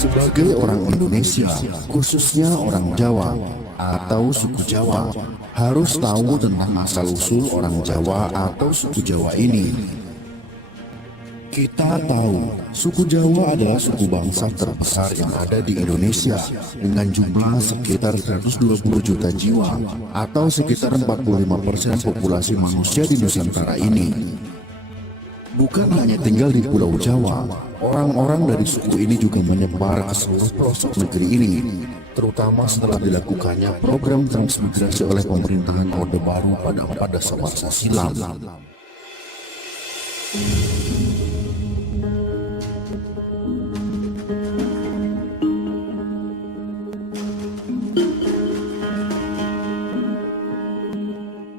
Sebagai orang Indonesia, khususnya orang Jawa atau suku Jawa, harus tahu tentang asal-usul orang Jawa atau suku Jawa ini. Kita tahu, suku Jawa adalah suku bangsa terbesar yang ada di Indonesia dengan jumlah sekitar 120 juta jiwa atau sekitar 45% populasi manusia di Nusantara ini. Bukan hanya tinggal di Pulau Jawa, orang-orang dari suku ini juga menyebar ke seluruh pelosok negeri ini, terutama setelah dilakukannya program transmigrasi oleh pemerintahan Orde Baru pada 4 Desember silam.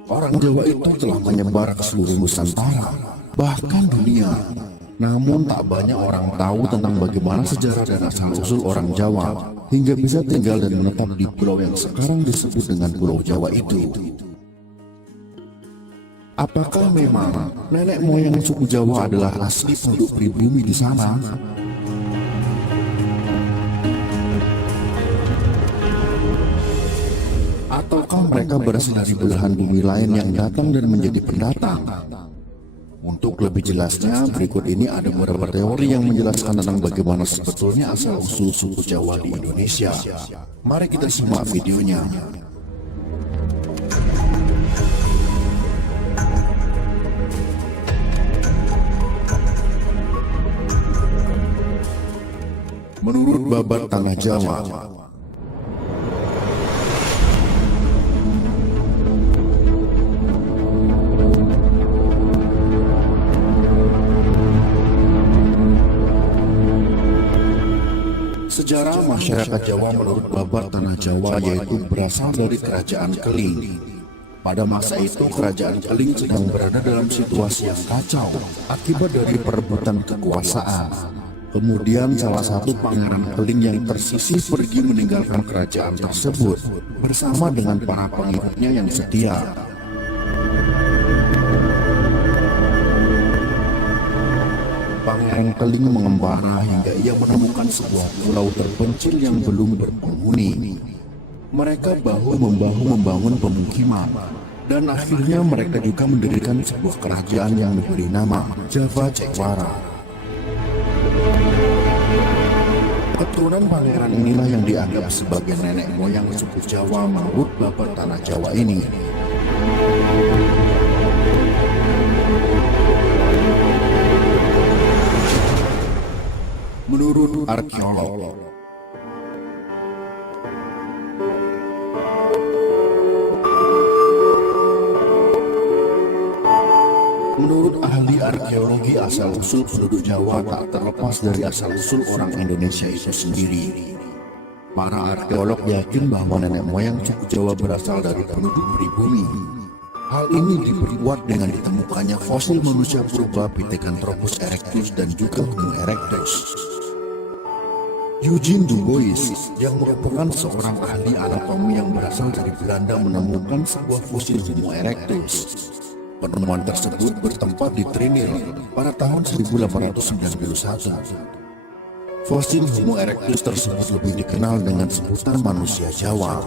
Orang Jawa itu telah menyebar ke seluruh Nusantara, bahkan dunia. Namun tak banyak orang tahu tentang bagaimana sejarah dan asal-usul orang Jawa hingga bisa tinggal dan menetap di pulau yang sekarang disebut dengan Pulau Jawa itu. Apakah memang nenek moyang suku Jawa adalah asli penduduk pribumi di sana? Ataukah mereka berasal dari belahan bumi lain yang datang dan menjadi pendatang? Untuk lebih jelasnya, berikut ini ada beberapa teori yang menjelaskan tentang bagaimana sebetulnya asal-usul suku Jawa di Indonesia. Mari kita simak videonya. Menurut Babat Tanah Jawa, sejarah masyarakat Jawa menurut Babat Tanah Jawa yaitu berasal dari Kerajaan Keling. Pada masa itu Kerajaan Keling sedang berada dalam situasi yang kacau akibat dari perebutan kekuasaan. Kemudian salah satu pangeran Keling yang tersisih pergi meninggalkan kerajaan tersebut bersama dengan para pengikutnya yang setia. Pangeran Keling mengembara hingga ia menemukan sebuah pulau terpencil yang belum berpenghuni. Mereka bahu-membahu membangun pemukiman, dan akhirnya mereka juga mendirikan sebuah kerajaan yang diberi nama Java Cewara. Keturunan pangeran inilah yang dianggap sebagai nenek moyang suku Jawa menurut Babat Tanah Jawa ini. Menurut arkeolog, ahli arkeologi, asal-usul penduduk Jawa tak terlepas dari asal-usul orang Indonesia itu sendiri. Para arkeolog yakin bahwa nenek moyang suku Jawa berasal dari penduduk pribumi. Hal ini diperkuat dengan ditemukannya fosil manusia purba Pithecanthropus erectus dan juga Homo erectus. Eugene Du Bois yang merupakan seorang ahli anatomi yang berasal dari Belanda menemukan sebuah fosil Homo erectus. Penemuan tersebut bertempat di Trinil pada tahun 1891. Fosil Homo erectus tersebut lebih dikenal dengan sebutan manusia Jawa.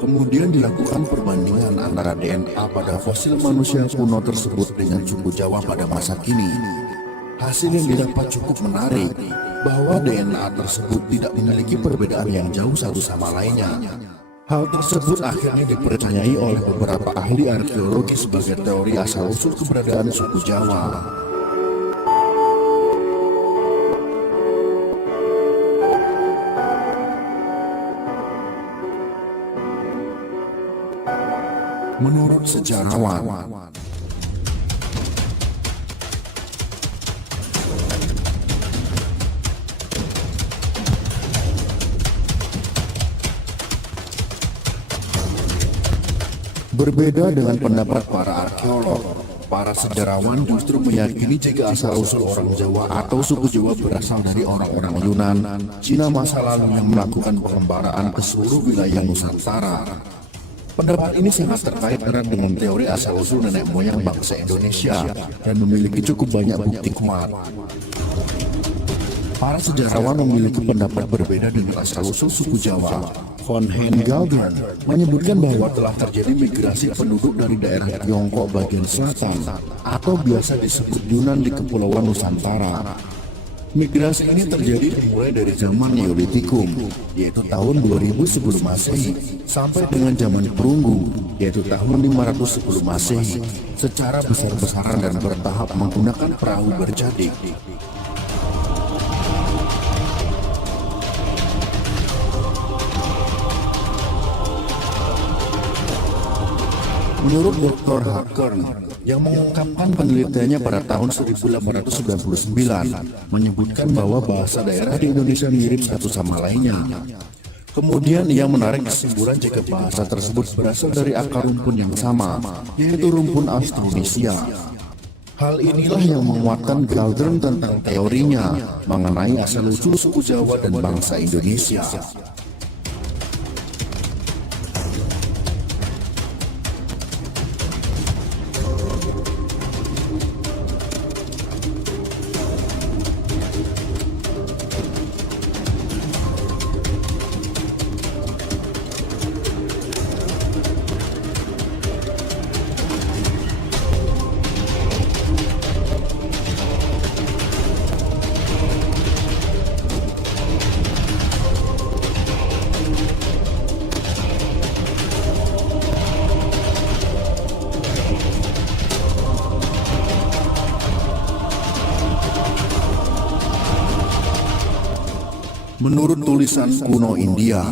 Kemudian dilakukan perbandingan antara DNA pada fosil manusia kuno tersebut dengan suku Jawa pada masa kini. Hasil yang didapat cukup menarik, bahwa DNA tersebut tidak memiliki perbedaan yang jauh satu sama lainnya. Hal tersebut akhirnya dipercayai oleh beberapa ahli arkeologi sebagai teori asal-usul keberadaan suku Jawa. Menurut sejarawan, Berbeda dengan pendapat para arkeolog, para sejarawan justru meyakini jika asal-usul orang Jawa atau suku Jawa berasal dari orang-orang Yunan, Cina masa lalu yang melakukan pengembaraan ke seluruh wilayah Nusantara. Pendapat ini sangat terkait erat dengan teori asal-usul nenek moyang bangsa Indonesia dan memiliki cukup banyak bukti kuat. Para sejarawan memiliki pendapat berbeda dengan asal-usul suku Jawa. Von Heingalgen menyebutkan bahwa telah terjadi migrasi penduduk dari daerah Tiongkok bagian selatan atau biasa disebut Yunan di Kepulauan Nusantara. Migrasi ini terjadi dimulai dari zaman Neolitikum, yaitu tahun 2000 sebelum Masehi, sampai dengan zaman Perunggu, yaitu tahun 500 sebelum Masehi, secara besar-besaran dan bertahap menggunakan perahu berjadik. Menurut Dr. Hackern yang mengungkapkan penelitiannya pada tahun 1899, menyebutkan bahwa bahasa daerah di Indonesia mirip satu sama lainnya. Kemudian ia menarik kesimpulan jika bahasa tersebut berasal dari akar rumpun yang sama, yaitu rumpun Austronesia. Hal inilah yang menguatkan Galdern tentang teorinya mengenai asal-usul suku Jawa dan bangsa Indonesia. Menurut tulisan kuno India,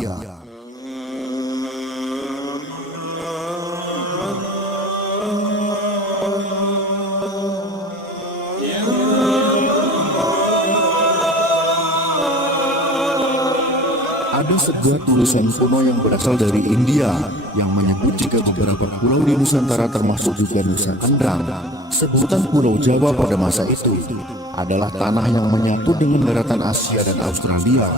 ada sebuah tulisan kuno yang berasal dari India yang menyebut jika beberapa pulau di Nusantara termasuk juga Nusa Kendang, sebutan Pulau Jawa pada masa itu, adalah tanah yang menyatu dengan daratan Asia dan Australia.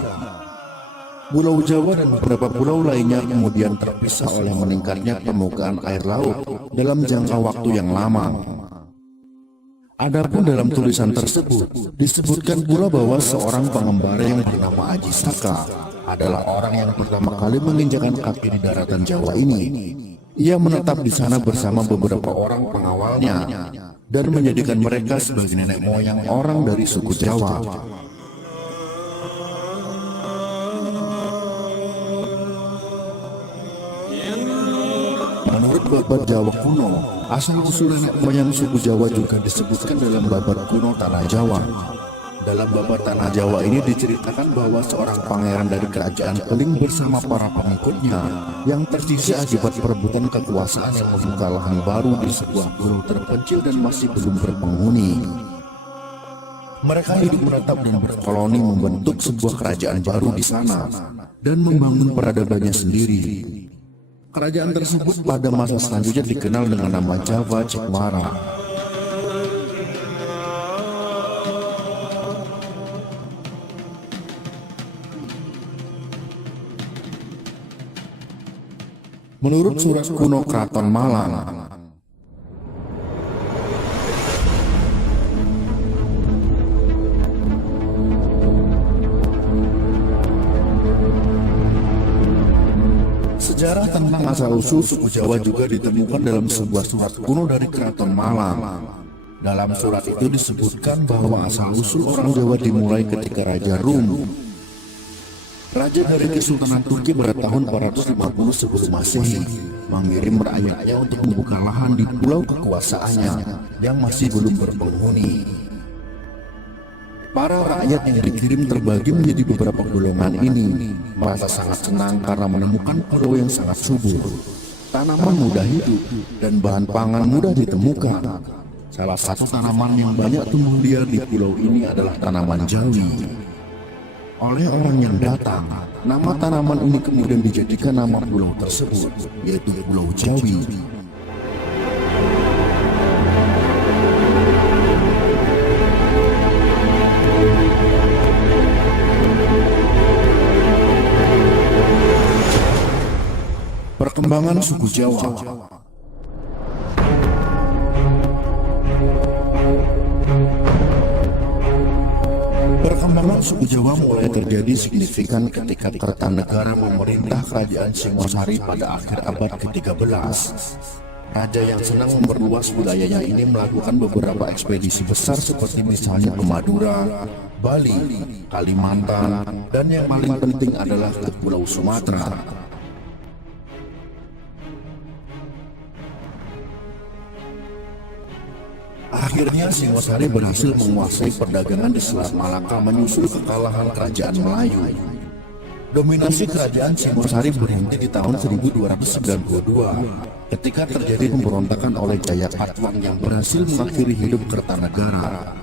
Pulau Jawa dan beberapa pulau lainnya kemudian terpisah oleh meningkatnya permukaan air laut dalam jangka waktu yang lama. Adapun dalam tulisan tersebut disebutkan pula bahwa seorang pengembara yang bernama Aji Saka adalah orang yang pertama kali menginjakan kaki di daratan Jawa ini. Ia menetap di sana bersama beberapa orang pengawalnya dan menjadikan mereka sebagai nenek moyang orang dari suku Jawa. Menurut babat Jawa kuno, asal-usul nenek moyang suku Jawa juga disebutkan dalam babat kuno Tanah Jawa. Dalam babat Tanah Jawa ini diceritakan bahwa seorang pangeran dari kerajaan Keling bersama para pengikutnya yang tersisih akibat perebutan kekuasaan yang membuka lahan baru di sebuah pulau terpencil dan masih belum berpenghuni. Mereka hidup menetap dan berkoloni membentuk sebuah kerajaan baru di sana dan membangun peradabannya sendiri. Kerajaan tersebut pada masa selanjutnya dikenal dengan nama Java Cekmara. Menurut surat kuno Keraton Malang, sejarah tentang asal-usul suku Jawa juga ditemukan dalam sebuah surat kuno dari Keraton Malang. Dalam surat itu disebutkan bahwa asal-usul orang Jawa dimulai ketika Raja Rum, raja dari Kesultanan Turki pada tahun 450 sebelum Masehi, mengirim rakyatnya untuk membuka lahan di pulau kekuasaannya yang masih belum berpenghuni. Para rakyat yang dikirim terbagi menjadi beberapa golongan ini merasa sangat senang karena menemukan pulau yang sangat subur, tanaman mudah hidup, dan bahan pangan mudah ditemukan. Salah satu tanaman yang banyak tumbuh liar di pulau ini adalah tanaman jawi. Oleh orang yang datang, nama tanaman ini kemudian dijadikan nama pulau tersebut, yaitu Pulau Jawi. Perkembangan suku Jawa. Perkembangan suku Jawa mulai terjadi signifikan ketika Kertanegara memerintah kerajaan Singosari pada akhir abad ke-13. Raja yang senang memperluas wilayahnya ini melakukan beberapa ekspedisi besar seperti misalnya ke Madura, Bali, Kalimantan, dan yang paling penting adalah ke Pulau Sumatera. Akhirnya Singosari berhasil menguasai perdagangan di Selat Malaka menyusul kekalahan kerajaan Melayu. Dominasi kerajaan Singosari berhenti di tahun 1292 ketika terjadi pemberontakan oleh Jayakatwang yang berhasil mengakhiri hidup Kertanegara.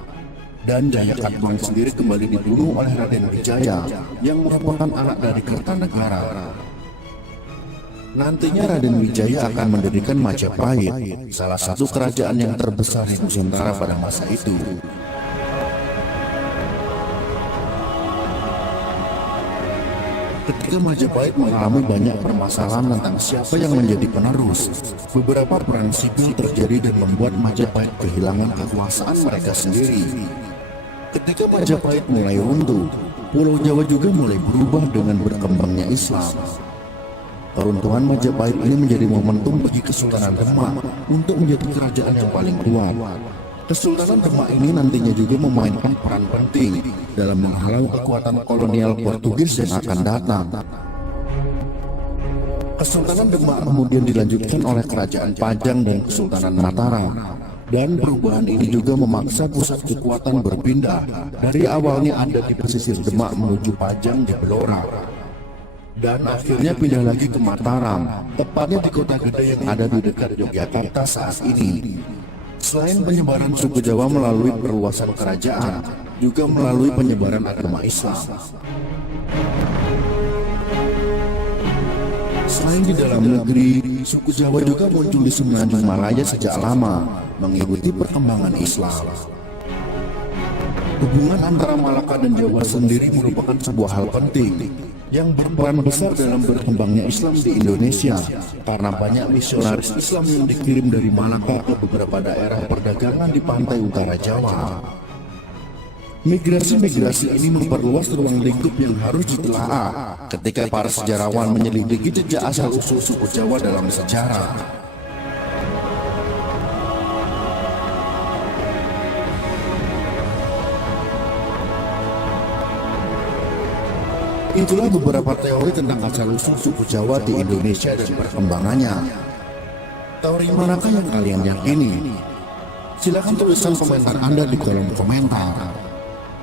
Dan Jayakatwang sendiri kembali dibunuh oleh Raden Wijaya yang merupakan anak dari Kertanegara. Nantinya Raden Wijaya akan mendirikan Majapahit, salah satu kerajaan yang terbesar di Nusantara pada masa itu. Ketika Majapahit mengalami banyak permasalahan tentang siapa yang menjadi penerus, beberapa perang sipil terjadi dan membuat Majapahit kehilangan kekuasaan mereka sendiri. Ketika Majapahit mulai runtuh, Pulau Jawa juga mulai berubah dengan berkembangnya Islam. Keruntuhan Majapahit ini menjadi momentum bagi Kesultanan Demak untuk menjadi kerajaan yang paling kuat. Kesultanan Demak ini nantinya juga memainkan peran penting dalam menghalau kekuatan kolonial Portugis yang akan datang. Kesultanan Demak kemudian dilanjutkan oleh Kerajaan Pajang dan Kesultanan Mataram. Dan perubahan ini juga memaksa pusat kekuatan berpindah dari awalnya ada di pesisir Demak menuju Pajang di Blora. Dan akhirnya pindah lagi ke Mataram, tepatnya di kota gede yang ada di dekat Yogyakarta saat ini. Selain penyebaran suku Jawa melalui perluasan kerajaan, juga melalui penyebaran agama Islam. Selain di dalam negeri, suku Jawa juga muncul di Semenanjung Malaya sejak lama, mengikuti perkembangan Islam. Hubungan antara Malaka dan Jawa sendiri merupakan sebuah hal penting yang berperan besar dalam berkembangnya Islam di Indonesia, karena banyak misionaris Islam yang dikirim dari Malaka ke beberapa daerah perdagangan di pantai utara Jawa. Migrasi-migrasi ini memperluas ruang lingkup yang harus ditelaah ketika para sejarawan menyelidiki jejak asal-usul suku Jawa dalam sejarah. Itulah beberapa teori tentang asal-usul suku Jawa di Indonesia dan perkembangannya. Teori manakah yang kalian yakini? Silakan tuliskan komentar Anda di kolom komentar.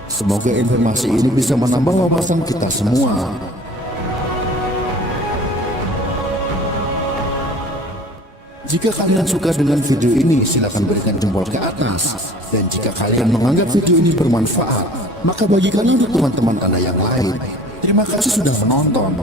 Semoga informasi ini bisa menambah wawasan kita semua. Jika kalian suka dengan video ini, silakan berikan jempol ke atas. Dan jika kalian menganggap video ini bermanfaat, maka bagikannya untuk teman-teman Anda yang lain. Terima kasih sudah menonton.